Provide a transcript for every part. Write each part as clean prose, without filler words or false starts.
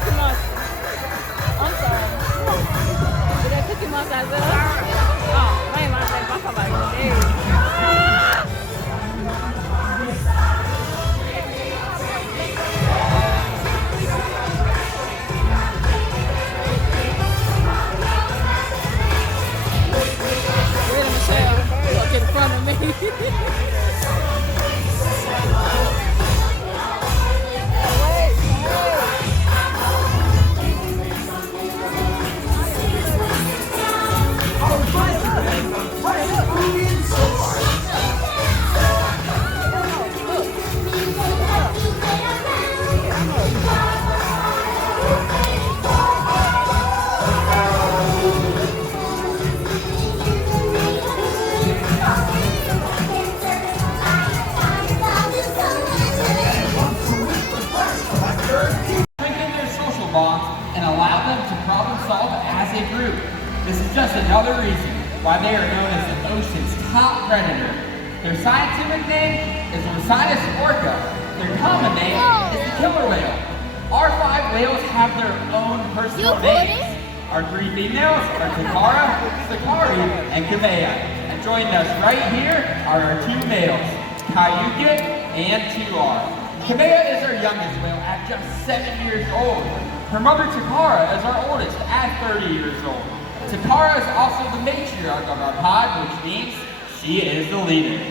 Cookie Monster. I'm sorry. Did that Cookie Monster as well? Oh, man, my somebody was there. Wait a Michelle. Look in front of me. Bonds and allow them to problem solve as a group. This is just another reason why they are known as the ocean's top predator. Their scientific name is Rhinus orca. Their common name is the killer whale. Our 5 whales have their own personal names. Our 3 females are Takara, Sakari, and Kamea. And joining us right here are our 2 males, Kayukin and Tuar. Kamea is our youngest whale at just 7 years old. Her mother Takara is our oldest at 30 years old. Takara is also the matriarch of our pod, which means she is the leader.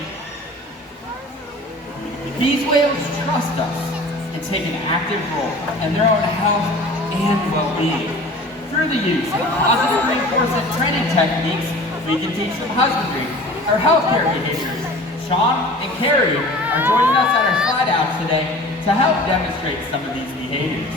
These whales trust us and take an active role in their own health and well-being. Through the use of positive reinforcement training techniques, we can teach them husbandry or healthcare behaviors. Sean and Carrie are joining us at our slide outs today to help demonstrate some of these behaviors.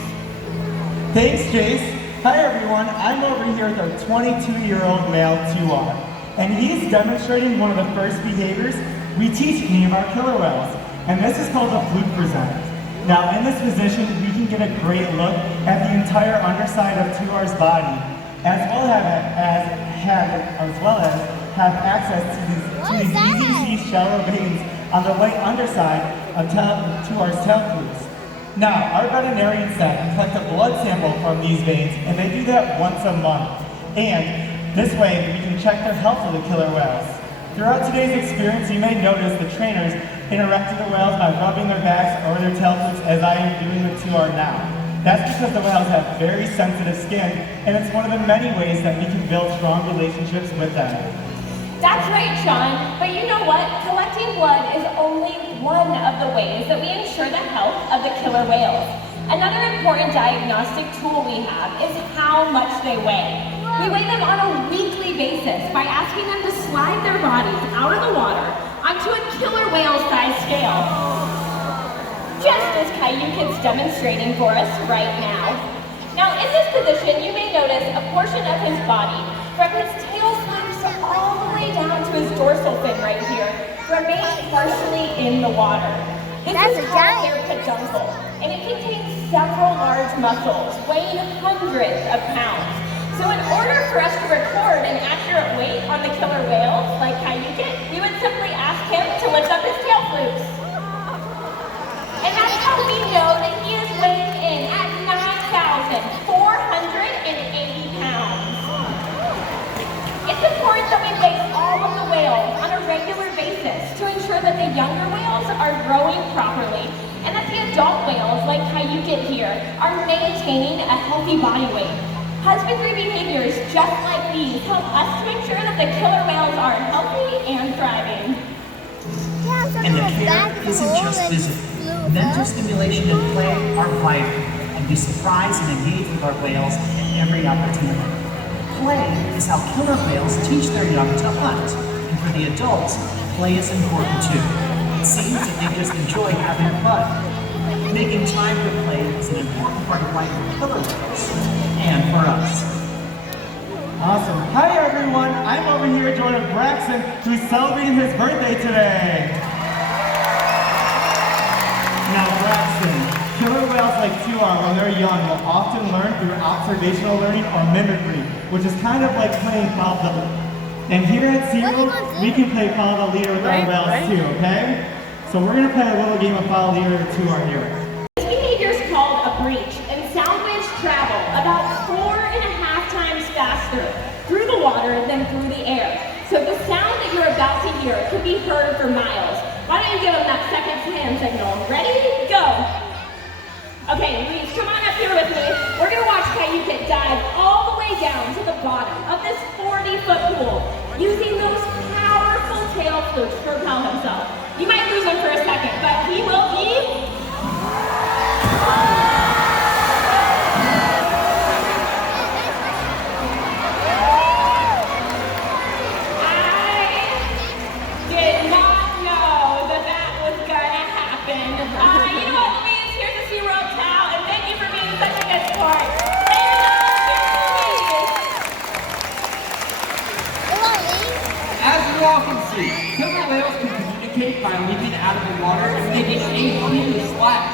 Thanks, Jace. Hi everyone, I'm over here with our 22-year-old male Tuar, and he's demonstrating one of the first behaviors we teach any of our killer whales, and this is called the fluke present. Now in this position, we can get a great look at the entire underside of Tuar's body, as well as have access to these easy to see shallow veins on the white underside of Tuar's tail flukes. Now, our veterinarians set and collect a blood sample from these veins, and they do that once a month. And this way, we can check their health of the killer whales. Throughout today's experience, you may notice the trainers interact with the whales by rubbing their backs over their tail flukes as I am doing with Tuar now. That's because the whales have very sensitive skin, and it's one of the many ways that we can build strong relationships with them. That's right, Sean, but you know what? Collecting blood is only one of the ways that we ensure the health of the killer whales. Another important diagnostic tool we have is how much they weigh. We weigh them on a weekly basis by asking them to slide their bodies out of the water onto a killer whale-sized scale. Just as Kayukin's demonstrating for us right now. Now in this position, you may notice a portion of his body from his tail flukes all the way down to his dorsal fin right here remains partially in the water. This is called their peduncle, and it contains several large muscles weighing hundreds of pounds. So in order for us to record an accurate weight on the killer whales like Kayukin, we would simply ask him to lift up his tail flukes. And that's how we know that he is weighing in at 9,480 pounds. It's important that we weigh all of the whales on a regular basis to ensure that the younger whales are growing properly and that the adult whales, like Kayukin here, are maintaining a healthy body weight. Husbandry behaviors just like these help us to ensure that the killer whales are healthy and thriving. And the care isn't just physical. Mental stimulation and play are vital, and we surprise and engage with our whales at every opportunity. Play is how killer whales teach their young to hunt, and for the adults, play is important too. It seems that they just enjoy having fun. Making time for play is an important part of life for killer whales, and for us. Awesome. Hi everyone, I'm over here joining Braxton, who's celebrating his birthday today. Now Braxton, killer whales like Tuar when they're young will often learn through observational learning or mimicry, which is kind of like playing follow the leader. And here at SeaWorld, we can play follow the leader with our whales too, okay? So we're going to play a little game of follow the leader with Tuar here. This behavior is called a breach and sounds which travel about 4.5 times faster through the water than through the air. So the sound that you're about to hear can be heard for miles. Why don't you give them that second hand signal? Ready? Go! Okay, Louise, come on up here with me. We're gonna watch Cayucit dive all the way down to the bottom of this 40-foot pool using those powerful tail flukes to propel himself. You might lose him for a second, but he will be... I did not know that that was gonna happen. You know what, Louise? Here's a SeaWorld towel, and thank you for being such a good sport. As you all can see, killer whales can communicate by leaping out of the water and making a huge splash.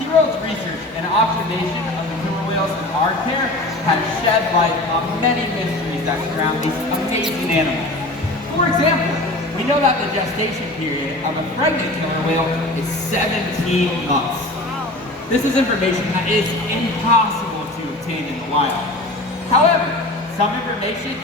SeaWorld's research and observation of the killer whales in our care has shed light on many mysteries that surround these amazing animals. For example, we know that the gestation period of a pregnant killer whale is 17 months. This is information that is impossible to obtain in the wild. However, some information